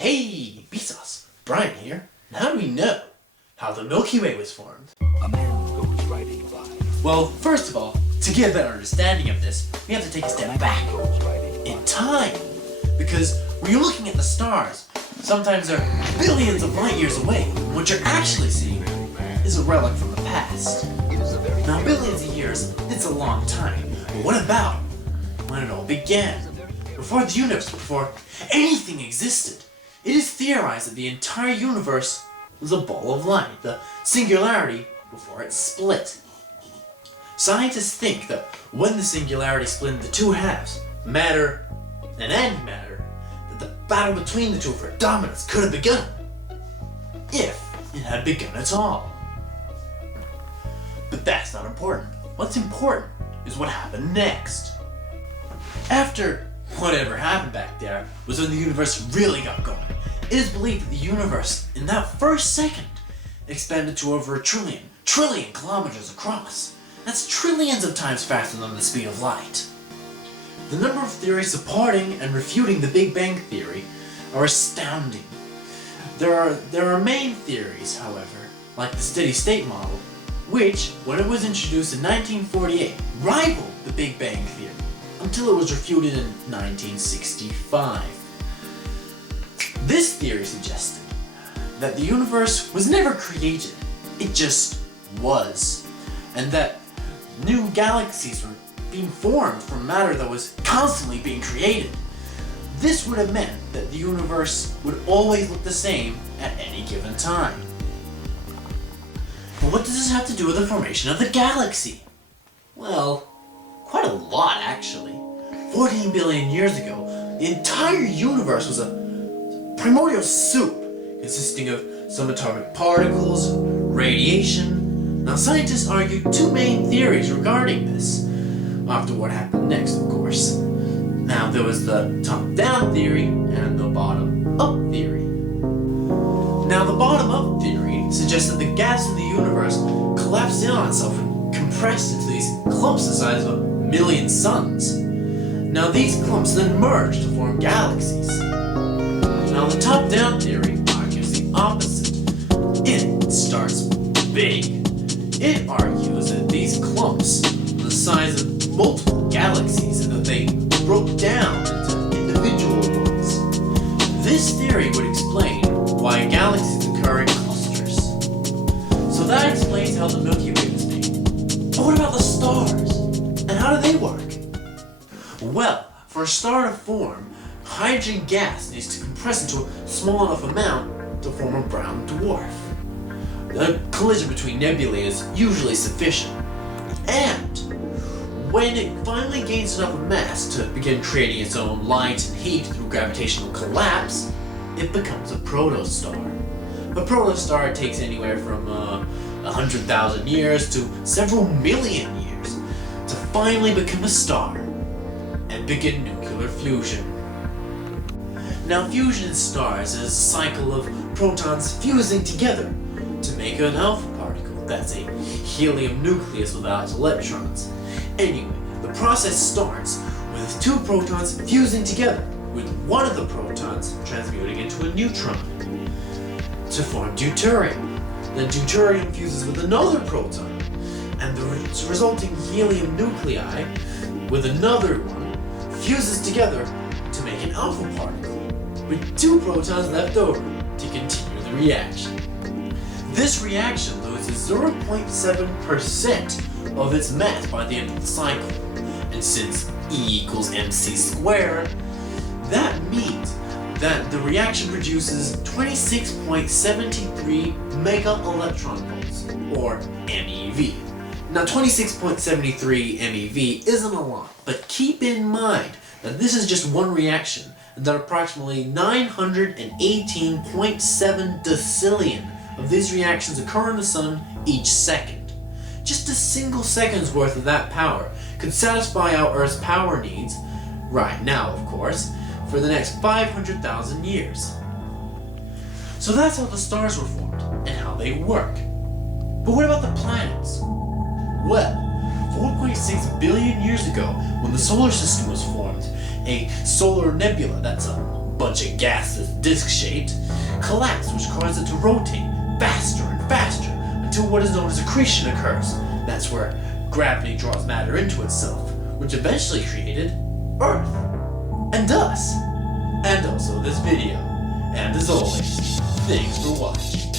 Hey, BSauce, Brian here. And how do we know how the Milky Way was formed? A man goes riding by. Well, first of all, to get a better understanding of this, we have to take a step back in time. Because when you're looking at the stars, sometimes they're billions of light years away. And what you're actually seeing is a relic from the past. Now, billions of years, it's a long time. But what about when it all began? Before the universe, before anything existed, it is theorized that the entire universe was a ball of light, the singularity before it split. Scientists think that when the singularity split into two halves, matter and antimatter, that the battle between the two for dominance could have begun, if it had begun at all. But that's not important. What's important is what happened next. After whatever happened back there was when the universe really got going. It is believed that the universe, in that first second, expanded to over a trillion kilometers across. That's trillions of times faster than the speed of light. The number of theories supporting and refuting the Big Bang Theory are astounding. There are main theories, however, like the steady-state model, which, when it was introduced in 1948, rivaled the Big Bang Theory, until it was refuted in 1965. This theory suggested that the universe was never created, it just was, and that new galaxies were being formed from matter that was constantly being created. This would have meant that the universe would always look the same at any given time. But what does this have to do with the formation of the galaxy? Well, quite a lot, actually. 14 billion years ago, the entire universe was a primordial soup consisting of subatomic particles, radiation. Now, scientists argue two main theories regarding this, after what happened next, of course. Now, there was the top-down theory and the bottom-up theory. Now, the bottom-up theory suggests that the gas in the universe collapsed in on itself and compressed into these clumps the size of a million suns. Now these clumps then merge to form galaxies. Now the top-down theory argues the opposite. It starts big. It argues that these clumps are the size of multiple galaxies and that they broke down into individual ones. This theory would explain why galaxies occur in clusters. So that explains how the Milky Way was made. But what about the stars? And how do they work? Well, for a star to form, hydrogen gas needs to compress into a small enough amount to form a brown dwarf. The collision between nebulae is usually sufficient. And when it finally gains enough mass to begin creating its own light and heat through gravitational collapse, it becomes a protostar. A protostar takes anywhere from 100,000 years to several million years to finally become a star and begin nuclear fusion. Now, fusion in stars is a cycle of protons fusing together to make an alpha particle. That's a helium nucleus without electrons. Anyway, the process starts with two protons fusing together, with one of the protons transmuting into a neutron to form deuterium. Then deuterium fuses with another proton, and the resulting helium nuclei with another one fuses together to make an alpha particle, with two protons left over to continue the reaction. This reaction loses 0.7% of its mass by the end of the cycle, and since E equals mc squared, that means that the reaction produces 26.73 mega electron volts, or MeV. Now 26.73 MeV isn't a lot, but keep in mind that this is just one reaction, and that approximately 918.7 decillion of these reactions occur in the sun each second. Just a single second's worth of that power could satisfy our Earth's power needs, right now of course, for the next 500,000 years. So that's how the stars were formed, and how they work. But what about the planets? Well, 4.6 billion years ago, when the solar system was formed, a solar nebula, that's a bunch of gas that's disc-shaped, collapse which causes it to rotate faster and faster until what is known as accretion occurs. That's where gravity draws matter into itself, which eventually created Earth, and us, and also this video. And as always, thanks for watching.